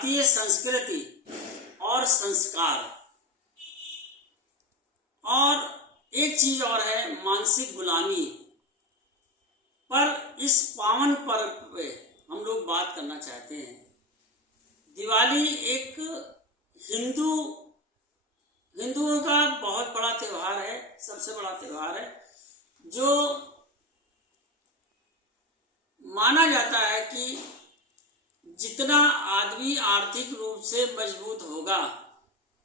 भारतीय संस्कृति और संस्कार, और एक चीज और है मानसिक गुलामी पर इस पावन पर्व पे हम लोग बात करना चाहते हैं। दिवाली एक हिंदुओं का बहुत बड़ा त्योहार है, सबसे बड़ा त्योहार है, जो माना जाता है कि जितना आदमी आर्थिक रूप से मजबूत होगा,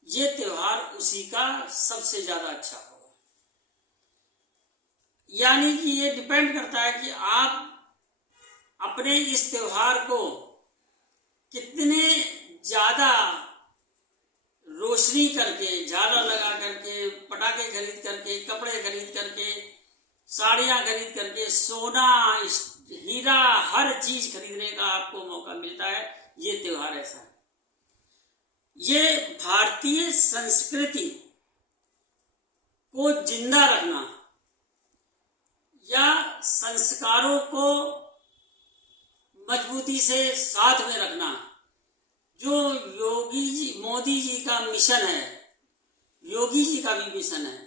ये त्योहार उसी का सबसे ज्यादा अच्छा होगा। यानी कि ये डिपेंड करता है कि आप अपने इस त्योहार को कितने ज्यादा रोशनी करके, झालर लगा करके, पटाखे खरीद करके, कपड़े खरीद करके, साड़ियां खरीद करके, सोना, हीरा, हर चीज खरीदने का आपको मौका मिलता है। ये त्योहार ऐसा है। ये भारतीय संस्कृति को जिंदा रखना या संस्कारों को मजबूती से साथ में रखना, जो मोदी जी का मिशन है, योगी जी का भी मिशन है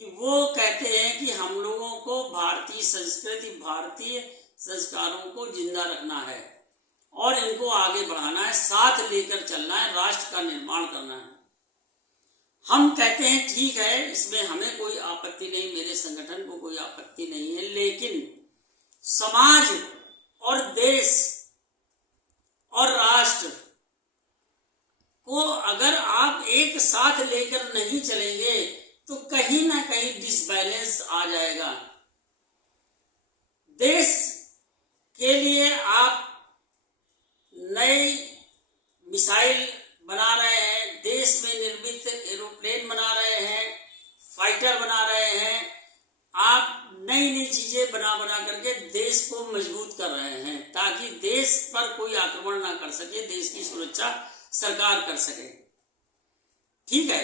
कि वो कहते हैं कि हम लोगों को भारतीय संस्कृति, भारतीय संस्कारों को जिंदा रखना है और इनको आगे बढ़ाना है, साथ लेकर चलना है, राष्ट्र का निर्माण करना है। हम कहते हैं ठीक है, इसमें हमें कोई आपत्ति नहीं, मेरे संगठन को कोई आपत्ति नहीं है, लेकिन समाज और देश और राष्ट्र को अगर आप एक साथ लेकर नहीं चलेंगे तो कहीं ना कहीं डिसबैलेंस आ जाएगा। देश के लिए आप नई मिसाइल बना रहे हैं, देश में निर्मित एरोप्लेन बना रहे हैं, फाइटर बना रहे हैं, आप नई नई चीजें बना करके देश को मजबूत कर रहे हैं ताकि देश पर कोई आक्रमण ना कर सके, देश की सुरक्षा सरकार कर सके। ठीक है,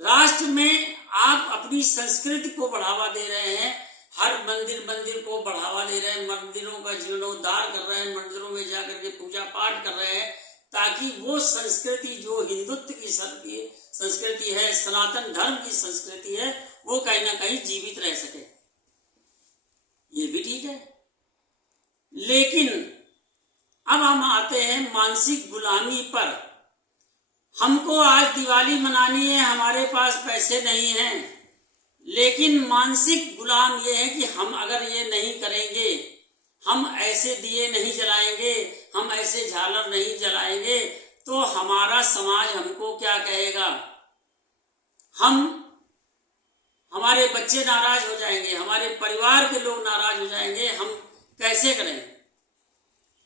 राष्ट्र में आप अपनी संस्कृति को बढ़ावा दे रहे हैं, हर मंदिर को बढ़ावा दे रहे हैं, मंदिरों का जीर्णोद्धार कर रहे हैं, मंदिरों में जाकर के पूजा पाठ कर रहे हैं ताकि वो संस्कृति जो हिंदुत्व की संस्कृति है, सनातन धर्म की संस्कृति है, वो कहीं ना कहीं जीवित रह सके। ये भी ठीक है, लेकिन अब हम आते हैं मानसिक गुलामी पर। हमको आज दिवाली मनानी है, हमारे पास पैसे नहीं हैं, लेकिन मानसिक गुलाम ये है कि हम अगर ये नहीं करेंगे, हम ऐसे दिए नहीं जलाएंगे, हम ऐसे झालर नहीं जलाएंगे, तो हमारा समाज हमको क्या कहेगा, हमारे बच्चे नाराज हो जाएंगे, हमारे परिवार के लोग नाराज हो जाएंगे, हम कैसे करें।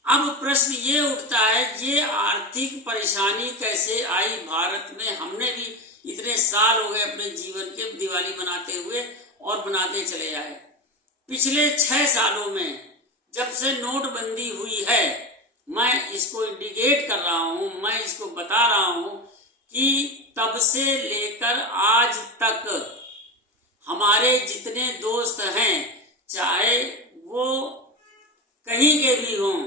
अब प्रश्न ये उठता है, ये आर्थिक परेशानी कैसे आई भारत में। हमने भी इतने साल हो गए अपने जीवन के दिवाली मनाते हुए और मनाते चले आए। पिछले 6 सालों में जब से नोटबंदी हुई है, मैं इसको इंडिकेट कर रहा हूं, मैं इसको बता रहा हूं कि तब से लेकर आज तक हमारे जितने दोस्त हैं, चाहे वो कहीं के भी हों,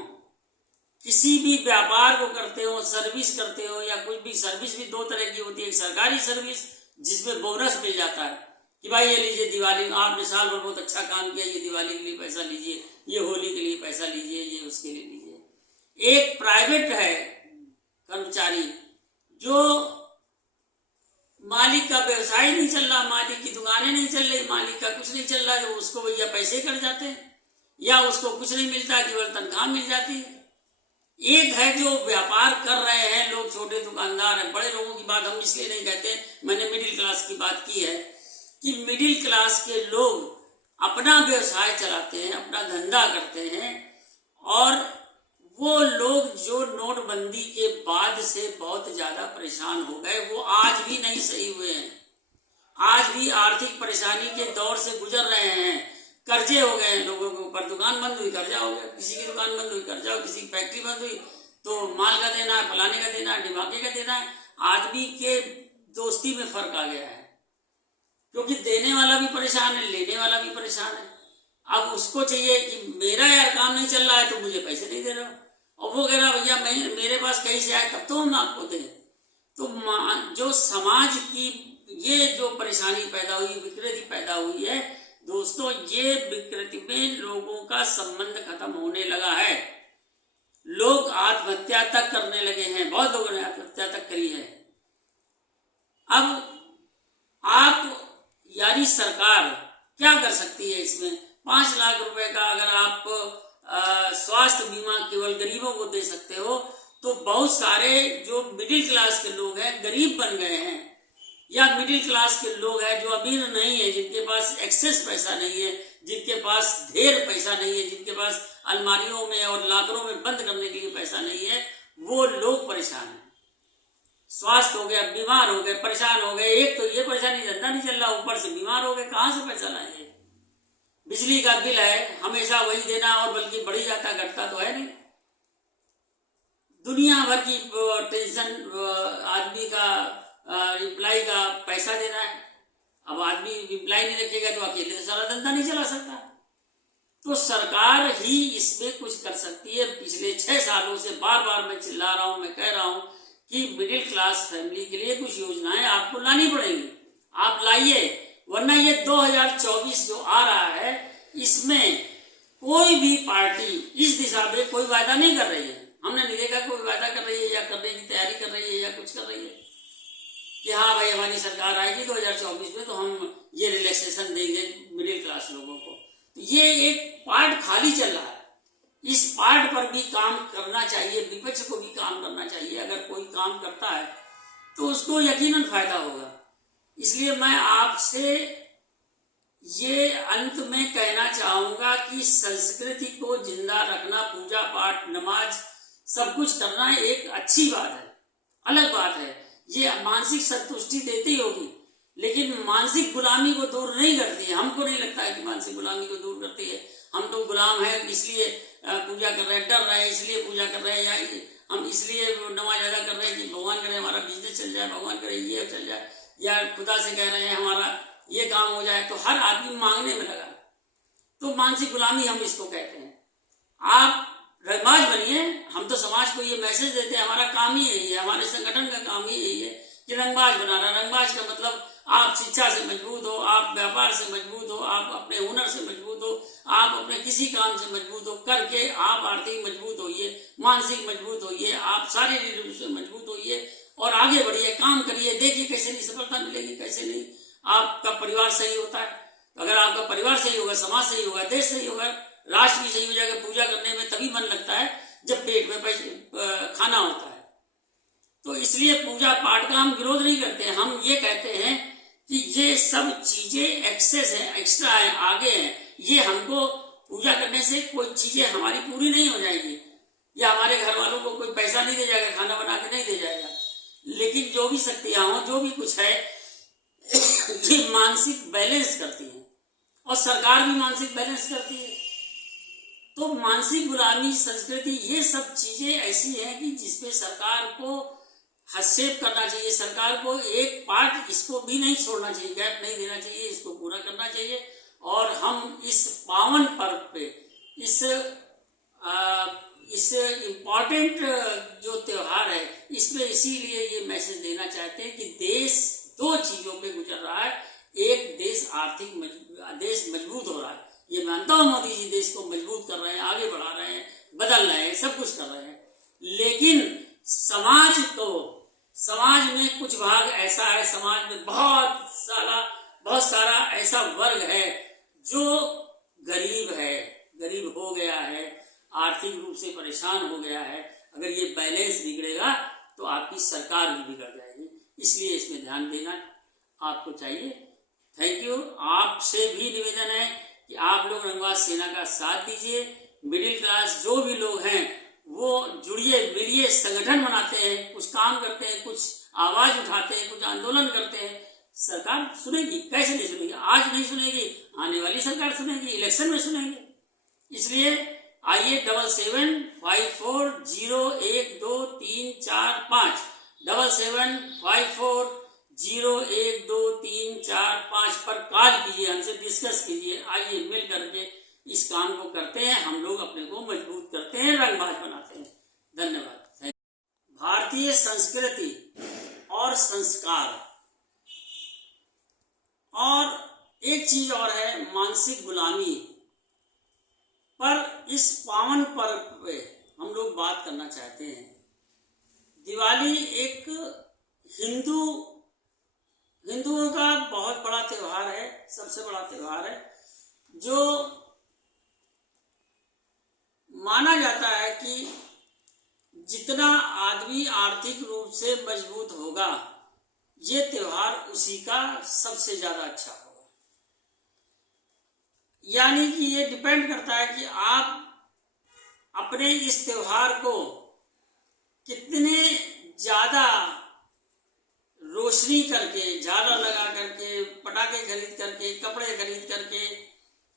किसी भी व्यापार को करते हो, सर्विस करते हो, या कुछ भी सर्विस भी 2 तरह की होती है। एक सरकारी सर्विस जिसमें बोनस मिल जाता है कि भाई ये लीजिए, दिवाली आपने साल भर बहुत अच्छा काम किया, ये दिवाली के लिए पैसा लीजिए, ये होली के लिए पैसा लीजिए, ये उसके लिए लीजिए। एक प्राइवेट है कर्मचारी, जो मालिक का व्यवसाय नहीं चल रहा, मालिक की दुकानें नहीं चल रही, मालिक का कुछ नहीं चल रहा, तो उसको भैया पैसे कट जाते हैं या उसको कुछ नहीं मिलता, केवल तनख्वाह मिल जाती है। एक है जो व्यापार कर रहे हैं लोग, छोटे दुकानदार हैं। बड़े लोगों की बात हम इसलिए नहीं कहते, मैंने मिडिल क्लास की बात की है कि मिडिल क्लास के लोग अपना व्यवसाय चलाते हैं, अपना धंधा करते हैं, और वो लोग जो नोटबंदी के बाद से बहुत ज्यादा परेशान हो गए, वो आज भी नहीं सही हुए हैं, आज भी आर्थिक परेशानी के दौर से गुजर रहे हैं। कर्जे हो गए हैं लोगों के ऊपर, दुकान बंद हुई कर्जा हो गया, किसी की दुकान बंद हुई कर्जा हो, किसी की फैक्ट्री बंद हुई तो माल का देना है, फलाने का देना है, ढिमाके का देना है। आदमी के दोस्ती में फर्क आ गया है, क्योंकि देने वाला भी परेशान है, लेने वाला भी परेशान है। अब उसको चाहिए कि मेरा यार काम नहीं चल रहा है तो मुझे पैसे नहीं दे रहा, और वो कह रहा भैया मैं मेरे पास कहीं से आए तब तो हम आपको दें। तो जो समाज की ये जो परेशानी पैदा हुई, विकृति पैदा हुई है दोस्तों, ये विकृति में लोगों का संबंध खत्म होने लगा है। लोग आत्महत्या तक करने लगे हैं, बहुत लोगों ने आत्महत्या तक करी है। अब आप यानी सरकार क्या कर सकती है इसमें? 5 लाख रुपए का अगर आप स्वास्थ्य बीमा केवल गरीबों को दे सकते हो, तो बहुत सारे जो मिडिल क्लास के लोग हैं, गरीब बन गए हैं, या मिडिल क्लास के लोग हैं जो अमीर नहीं है, जिनके पास एक्सेस पैसा नहीं है, जिनके पास ढेर पैसा नहीं है, जिनके पास अलमारियों में और लाकरों में बंद करने के लिए पैसा नहीं है, वो लोग परेशान हैं। स्वास्थ्य हो गया, बीमार हो गए, परेशान हो गए। एक तो ये परेशानी, धंधा नहीं चल रहा, ऊपर से बीमार हो गए, कहां से पैसा लाएंगे? बिजली का बिल है हमेशा वही देना, और बल्कि बढ़ी जाता, घटता तो है नहीं। दुनिया भर की टेंशन, आदमी का रिप्लाई का पैसा देना है। अब आदमी रिप्लाई नहीं रखेगा तो अकेले से सारा धंधा नहीं चला सकता। तो सरकार ही इसमें कुछ कर सकती है। पिछले 6 सालों से बार बार मैं चिल्ला रहा हूं, मैं कह रहा हूं कि मिडिल क्लास फैमिली के लिए कुछ योजनाएं आपको लानी पड़ेंगी। आप लाइए, वरना ये 2024 जो आ रहा है, इसमें कोई भी पार्टी इस दिशा में कोई वायदा नहीं कर रही है। हमने नहीं देखा कोई वायदा कर रही है या करने की तैयारी कर रही है या कुछ कर रही है कि हाँ भाई हमारी सरकार आएगी 2024 में तो हम ये रिलैक्सेशन देंगे मिडिल क्लास लोगों को। तो ये एक पार्ट खाली चल रहा है, इस पार्ट पर भी काम करना चाहिए, विपक्ष को भी काम करना चाहिए। अगर कोई काम करता है तो उसको यकीनन फायदा होगा। इसलिए मैं आपसे ये अंत में कहना चाहूंगा कि संस्कृति को जिंदा रखना, पूजा पाठ, नमाज, सब कुछ करना एक अच्छी बात है, अलग बात है। ये मानसिक संतुष्टि देती होगी, लेकिन मानसिक गुलामी को दूर नहीं करती है। हमको नहीं लगता है कि मानसिक गुलामी को दूर करती है। हम तो गुलाम है इसलिए पूजा कर रहे हैं, डर रहे हैं इसलिए पूजा कर रहे हैं, या हम इसलिए नमाज अदा कर रहे हैं कि भगवान करे हमारा बिजनेस चल जाए, भगवान करे ये चल जाए, या खुदा से कह रहे हैं हमारा ये काम हो जाए। तो हर आदमी मांगने में लगा, तो मानसिक गुलामी हम इसको कहते हैं। आप रंगबाज बनिए, हम तो समाज को ये मैसेज देते हैं, हमारा काम ही यही है, हमारे संगठन का काम ही यही है कि रंगबाज बनाना। रंगबाज का मतलब आप शिक्षा से मजबूत हो, आप व्यापार से मजबूत हो, आप अपने हुनर से मजबूत हो, आप अपने किसी काम से मजबूत हो, करके आप आर्थिक मजबूत होइए, मानसिक मजबूत होइए, आप शारीरिक रूप से मजबूत होइए और आगे बढ़िए, काम करिए, देखिए कैसे नहीं सफलता मिलेगी, कैसे नहीं आपका परिवार सही होता है। अगर आपका परिवार सही होगा, समाज सही होगा, देश सही होगा, राष्ट्र भी सही हो जाएगा। पूजा करने में तभी मन लगता है जब पेट में खाना होता है। तो इसलिए पूजा पाठ का हम विरोध नहीं करते हैं, हम ये कहते हैं कि ये सब चीजें एक्सेस है, एक्स्ट्रा है, आगे है। ये हमको पूजा करने से कोई चीजें हमारी पूरी नहीं हो जाएगी, या हमारे घर वालों को कोई पैसा नहीं दे जाएगा, खाना बना के नहीं दे जाएगा। लेकिन जो भी शक्तियां हो, जो भी कुछ है, ये मानसिक बैलेंस करती है, और सरकार भी मानसिक बैलेंस करती है। तो मानसिक गुलामी, संस्कृति, ये सब चीजें ऐसी हैं कि जिसपे सरकार को हस्तक्षेप करना चाहिए। सरकार को एक पार्ट इसको भी नहीं छोड़ना चाहिए, गैप नहीं देना चाहिए, इसको पूरा करना चाहिए। और हम इस पावन पर्व पे, इस इम्पॉर्टेंट जो त्योहार है, इसमें इसीलिए ये मैसेज देना चाहते हैं कि देश 2 चीजों पे गुजर रहा है। एक, देश आर्थिक देश मजबूत हो रहा है, ये मानता हूं मोदी जी देश को मजबूत कर रहे हैं, आगे बढ़ा रहे हैं, बदल रहे हैं, सब कुछ कर रहे हैं। लेकिन समाज में कुछ भाग ऐसा है, समाज में बहुत सारा ऐसा वर्ग है जो गरीब है, गरीब हो गया है, आर्थिक रूप से परेशान हो गया है। अगर ये बैलेंस बिगड़ेगा तो आपकी सरकार भी बिगड़ जाएगी। इसलिए इसमें ध्यान देना आपको चाहिए। Thank you. आपसे भी निवेदन है कि आप लोग रंगबाज सेना का साथ दीजिए। मिडिल क्लास जो भी लोग हैं वो जुड़िए, मिलिए, संगठन बनाते हैं, कुछ काम करते हैं, कुछ आवाज उठाते हैं, कुछ आंदोलन करते हैं। सरकार सुनेगी, कैसे नहीं सुनेगी? आज नहीं सुनेगी, आने वाली सरकार सुनेगी, इलेक्शन में सुनेगी। इसलिए आइए 7754012345 7754012345 पर कॉल कीजिए, हमसे डिस्कस कीजिए। आइए मिल करके इस काम को करते हैं, हम लोग अपने को मजबूत करते हैं, रंगबाज बनाते हैं। धन्यवाद। भारतीय संस्कृति और संस्कार, और एक चीज और है मानसिक गुलामी पर। इस पावन पर्व पे हम लोग बात करना चाहते हैं। दिवाली एक हिंदुओं का बहुत बड़ा त्योहार है, सबसे बड़ा त्योहार है, जो माना जाता है कि जितना आदमी आर्थिक रूप से मजबूत होगा, ये त्योहार उसी का सबसे ज्यादा अच्छा होगा। यानी कि ये डिपेंड करता है कि आप अपने इस त्योहार को कितने ज्यादा रोशनी करके, झालर लगा करके, पटाखे खरीद करके, कपड़े खरीद करके,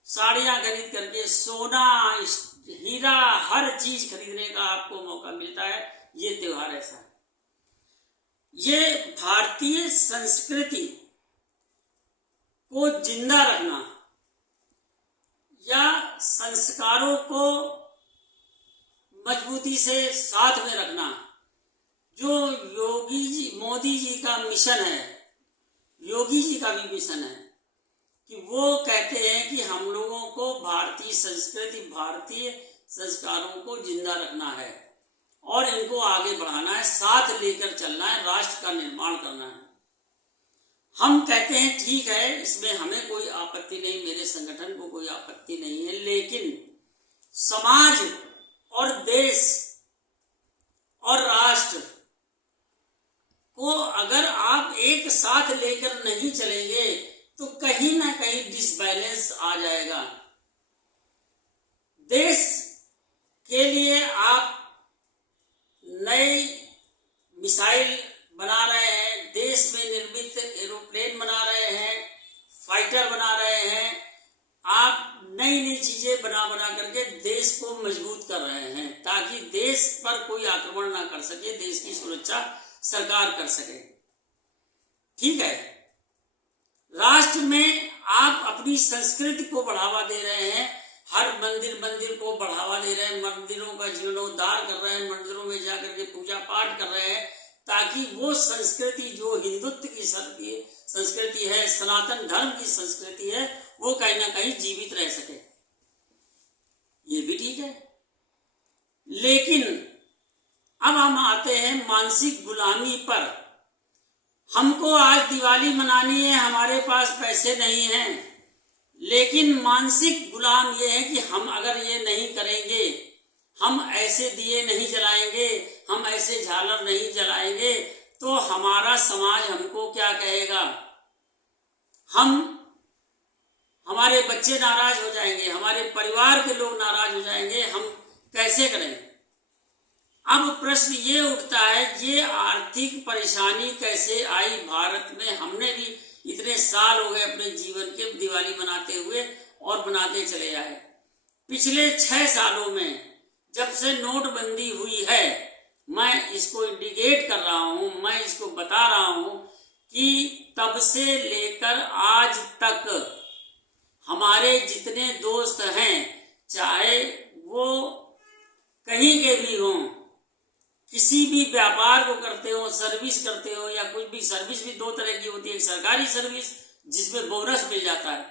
साड़ियां खरीद करके, सोना, हीरा, हर चीज खरीदने का आपको मौका मिलता है। ये त्योहार ऐसा है। ये भारतीय संस्कृति को जिंदा रखना या संस्कारों को मजबूती से साथ में रखना, जो योगी जी, मोदी जी का मिशन है, योगी जी का भी मिशन है कि वो कहते हैं कि हम लोगों को भारतीय संस्कृति, भारतीय संस्कारों को जिंदा रखना है और इनको आगे बढ़ाना है, साथ लेकर चलना है, राष्ट्र का निर्माण करना है। हम कहते हैं ठीक है, इसमें हमें कोई आपत्ति नहीं, मेरे संगठन को कोई आपत्ति नहीं है, लेकिन समाज और देश और राष्ट्र को अगर आप एक साथ लेकर नहीं चलेंगे तो कहीं ना कहीं डिसबैलेंस आ जाएगा। देश के लिए आप नई मिसाइल बना रहे हैं, देश में निर्मित एरोप्लेन बना रहे हैं, फाइटर बना रहे हैं, आप नई नई चीजें बना करके देश को मजबूत कर रहे हैं ताकि देश पर कोई आक्रमण ना कर सके, देश की सुरक्षा सरकार कर सके। ठीक है, राष्ट्र में आप अपनी संस्कृति को बढ़ावा दे रहे हैं, हर मंदिर को बढ़ावा दे रहे हैं, मंदिरों का जीर्णोद्धार कर रहे हैं, मंदिरों में जाकर के पूजा पाठ कर रहे हैं ताकि वो संस्कृति जो हिंदुत्व की संस्कृति है, सनातन धर्म की संस्कृति है, वो कहीं ना कहीं जीवित रह सके। ये भी ठीक है, लेकिन अब हम आते हैं मानसिक गुलामी पर। हमको आज दिवाली मनानी है, हमारे पास पैसे नहीं हैं, लेकिन मानसिक गुलाम ये है कि हम अगर ये नहीं करेंगे, हम ऐसे दिए नहीं जलाएंगे, हम ऐसे झालर नहीं जलाएंगे, तो हमारा समाज हमको क्या कहेगा, हमारे बच्चे नाराज हो जाएंगे, हमारे परिवार के लोग नाराज हो जाएंगे, हम कैसे करें। अब प्रश्न ये उठता है, ये आर्थिक परेशानी कैसे आई भारत में। हमने भी इतने साल हो गए अपने जीवन के दिवाली मनाते हुए और बनाते चले आए। पिछले 6 सालों में जब से नोटबंदी हुई है, मैं इसको इंडिकेट कर रहा हूं, मैं इसको बता रहा हूं कि तब से लेकर आज तक हमारे जितने दोस्त हैं, चाहे वो कहीं के भी हों, किसी भी व्यापार को करते हो, सर्विस करते हो या कुछ भी, सर्विस भी 2 तरह की होती है। एक सरकारी सर्विस जिसमें बोनस मिल जाता है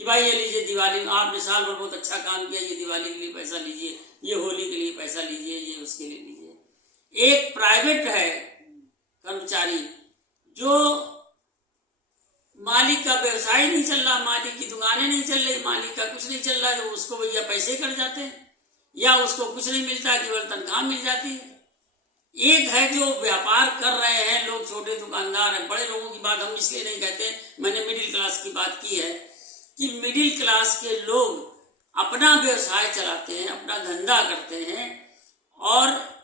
कि भाई ये लीजिए, दिवाली आपने साल भर बहुत अच्छा काम किया, ये दिवाली के लिए पैसा लीजिए, ये होली के लिए पैसा लीजिए, ये उसके लिए लीजिए। एक प्राइवेट है कर्मचारी, जो मालिक का व्यवसाय नहीं चल रहा, मालिक की दुकानें नहीं चल रही, मालिक का कुछ नहीं चल रहा है, तो उसको भैया पैसे कट जाते हैं या उसको कुछ नहीं मिलता, केवल तनख्वाह मिल जाती है। एक है जो व्यापार कर रहे हैं लोग, छोटे दुकानदार हैं। बड़े लोगों की बात हम इसलिए नहीं कहते, मैंने मिडिल क्लास की बात की है कि मिडिल क्लास के लोग अपना व्यवसाय चलाते हैं, अपना धंधा करते हैं, और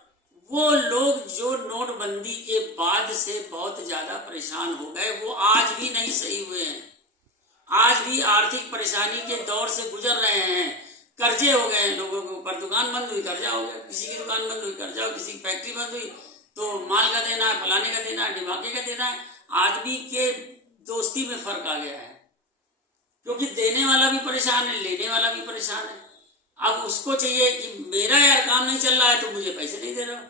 वो लोग जो नोटबंदी के बाद से बहुत ज्यादा परेशान हो गए, वो आज भी नहीं सही हुए हैं, आज भी आर्थिक परेशानी के दौर से गुजर रहे हैं। कर्जे हो गए हैं लोगों के ऊपर, दुकान बंद हुई कर्जा हो गया, किसी की दुकान बंद हुई कर्जा हो, किसी की फैक्ट्री बंद हुई तो माल का देना है, फलाने का देना है, ढिमाके का देना है। आदमी के दोस्ती में फर्क आ गया है, क्योंकि देने वाला भी परेशान है, लेने वाला भी परेशान है। अब उसको चाहिए कि मेरा यार काम नहीं चल रहा है तो मुझे पैसे नहीं दे रहा।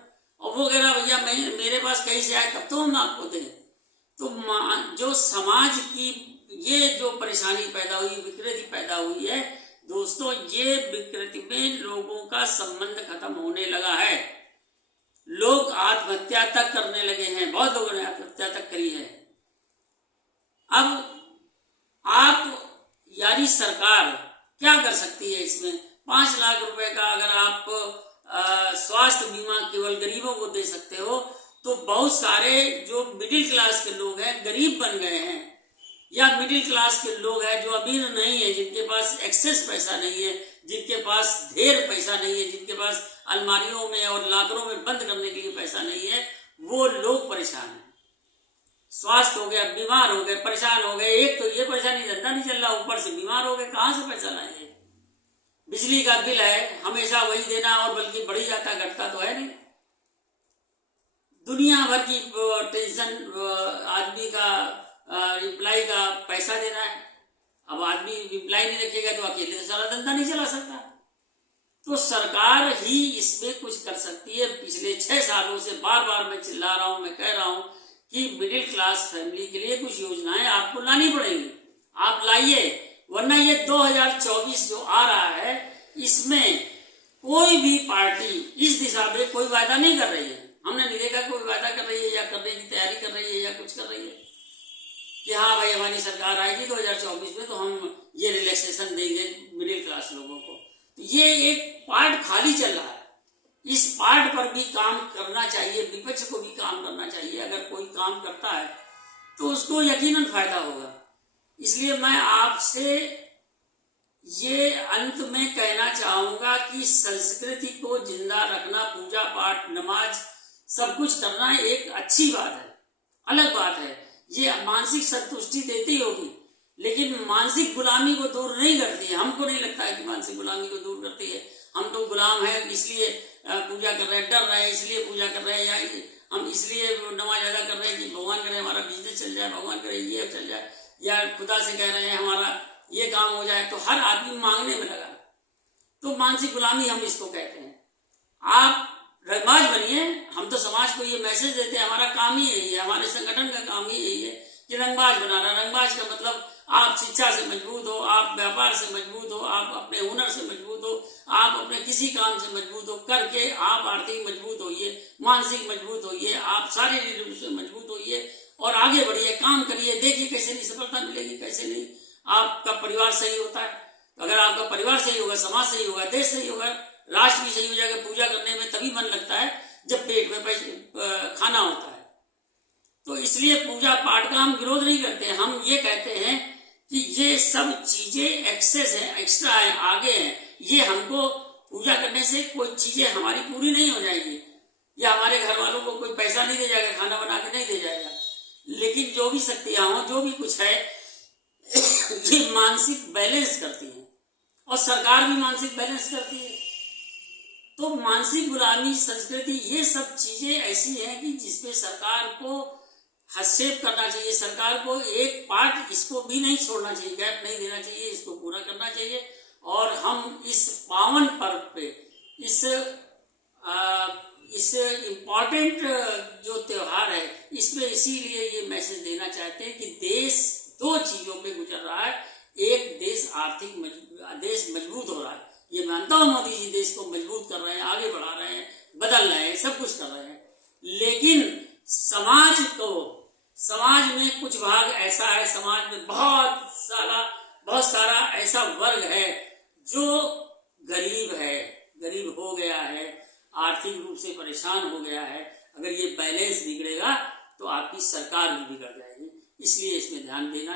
और वो कह रहा भैया मैं मेरे पास कहीं से आए तब तो हम आपको दें। तो जो समाज की ये जो परेशानी पैदा हुई, विकृति पैदा हुई है दोस्तों, ये विकृति में लोगों का संबंध खत्म होने लगा है। लोग आत्महत्या तक करने लगे हैं, बहुत लोगों ने आत्महत्या तक करी है। अब आप यानी सरकार क्या कर सकती है इसमें? 5 लाख रुपए का अगर आप स्वास्थ्य बीमा केवल गरीबों को दे सकते हो, तो बहुत सारे जो मिडिल क्लास के लोग हैं, गरीब बन गए हैं, या मिडिल क्लास के लोग हैं जो अमीर नहीं है, जिनके पास एक्सेस पैसा नहीं है, जिनके पास ढेर पैसा नहीं है, जिनके पास अलमारियों में और लाकरों में बंद करने के लिए पैसा नहीं है, वो लोग परेशान हैं। स्वास्थ्य हो गया, बीमार हो गए, परेशान हो गए। एक तो ये परेशानी, धंधा नहीं चल रहा, ऊपर से बीमार हो गए, कहां से पैसा लाएंगे? बिजली का बिल है हमेशा वही देना, और बल्कि बढ़ी जाता, घटता तो है नहीं। दुनिया भर की टेंशन, आदमी का एम्प्लॉय का पैसा देना है। अब आदमी एम्प्लॉय नहीं रखेगा तो अकेले तो सारा धंधा नहीं चला सकता। तो सरकार ही इसमें कुछ कर सकती है। पिछले 6 सालों से बार बार मैं चिल्ला रहा हूं, मैं कह रहा हूं कि मिडिल क्लास फैमिली के लिए कुछ योजनाएं आपको लानी पड़ेंगी। आप लाइए, वरना ये 2024 जो आ रहा है, इसमें कोई भी पार्टी इस दिशा में कोई वायदा नहीं कर रही है। हमने नहीं देखा कोई वायदा कर रही है या करने की तैयारी कर रही है या कुछ कर रही है कि हाँ भाई हमारी सरकार आएगी 2024 में तो हम ये रिलैक्सेशन देंगे मिडिल क्लास लोगों को। तो ये एक पार्ट खाली चल रहा है। इस पार्ट पर भी काम करना चाहिए, विपक्ष को भी काम करना चाहिए। अगर कोई काम करता है तो उसको यकीनन फायदा होगा। इसलिए मैं आपसे ये अंत में कहना चाहूंगा कि संस्कृति को जिंदा रखना, पूजा पाठ, नमाज, सब कुछ करना एक अच्छी बात है, अलग बात है। ये मानसिक संतुष्टि देती होगी, लेकिन मानसिक गुलामी को दूर नहीं करती है। हमको नहीं लगता है कि मानसिक गुलामी को दूर करती है। हम तो गुलाम हैं, इसलिए पूजा कर रहे हैं, डर रहे हैं इसलिए पूजा कर रहे हैं, या हम इसलिए नमाज अदा कर रहे हैं कि भगवान करे हमारा बिजनेस चल जाए, भगवान करे ये चल जाए, या खुदा से कह रहे हैं हमारा ये काम हो जाए। तो हर आदमी मांगने में लगा, तो मानसिक गुलामी हम इसको कहते हैं। आप रंगबाज बनिए। हम तो समाज को ये मैसेज देते हैं, हमारा काम ही यही है, हमारे संगठन का काम ही यही है कि रंगबाज बनाना। रंगबाज का मतलब आप शिक्षा से मजबूत हो, आप व्यापार से मजबूत हो, आप अपने हुनर से मजबूत हो, आप अपने किसी काम से मजबूत हो, करके आप आर्थिक मजबूत होइए, मानसिक मजबूत होइए, आप शारीरिक रूप से मजबूत होइए और आगे बढ़िए, काम करिए। देखिए कैसे नहीं सफलता मिलेगी, कैसे नहीं आपका परिवार सही होता है। तो अगर आपका परिवार सही होगा, समाज सही होगा, देश सही होगा, राष्ट्र भी सही हो जाएगा। पूजा करने में तभी मन लगता है जब पेट में खाना होता है। तो इसलिए पूजा पाठ का हम विरोध नहीं करते हैं। हम ये कहते हैं कि ये सब चीजें एक्सेस है, एक्स्ट्रा है, आगे है। ये हमको पूजा करने से कोई चीजें हमारी पूरी नहीं हो जाएगी, या हमारे घर वालों को कोई पैसा नहीं दे जाएगा, खाना बना के नहीं दे जाएगा। लेकिन जो भी शक्तियां हो, जो भी कुछ है, ये मानसिक बैलेंस करती है, और सरकार भी मानसिक बैलेंस करती है। तो मानसिक गुलामी, संस्कृति, ये सब चीजें ऐसी हैं कि जिसपे सरकार को हस्तक्षेप करना चाहिए। सरकार को एक पार्ट इसको भी नहीं छोड़ना चाहिए, गैप नहीं देना चाहिए, इसको पूरा करना चाहिए। और हम इस पावन पर्व पे, इस इम्पॉर्टेंट जो त्योहार है, इसमें इसीलिए ये मैसेज देना चाहते हैं कि देश 2 चीजों पे गुजर रहा है। एक, देश आर्थिक देश मजबूत हो रहा है, ये मानता हूं मोदी जी देश को मजबूत कर रहे हैं, आगे बढ़ा रहे हैं, बदल रहे हैं, सब कुछ कर रहे हैं। लेकिन समाज में कुछ भाग ऐसा है, समाज में बहुत सारा ऐसा वर्ग है जो गरीब है, गरीब हो गया है, आर्थिक रूप से परेशान हो गया है। अगर ये बैलेंस बिगड़ेगा तो आपकी सरकार भी बिगड़ जाएगी। इसलिए इसमें ध्यान देना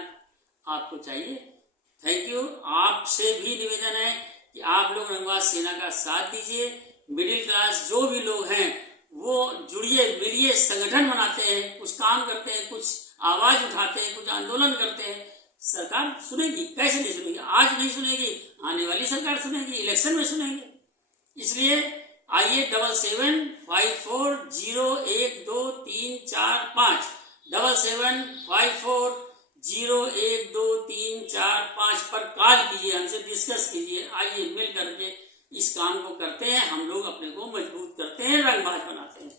आपको चाहिए। Thank you. आपसे भी निवेदन है कि आप लोग रंगबाज सेना का साथ दीजिए। मिडिल क्लास जो भी लोग हैं वो जुड़िए, मिलिए, संगठन बनाते हैं, कुछ काम करते हैं, कुछ आवाज उठाते हैं, कुछ आंदोलन करते हैं। सरकार सुनेगी, कैसे नहीं सुनेगी? आज नहीं सुनेगी, आने वाली सरकार सुनेगी, इलेक्शन में सुनेंगे। इसलिए आइए 7754012345 7754012345 पर कॉल कीजिए, हमसे डिस्कस कीजिए। आइए मिल करके इस काम को करते हैं, हम लोग अपने को मजबूत करते हैं, रंगबाज बनाते हैं।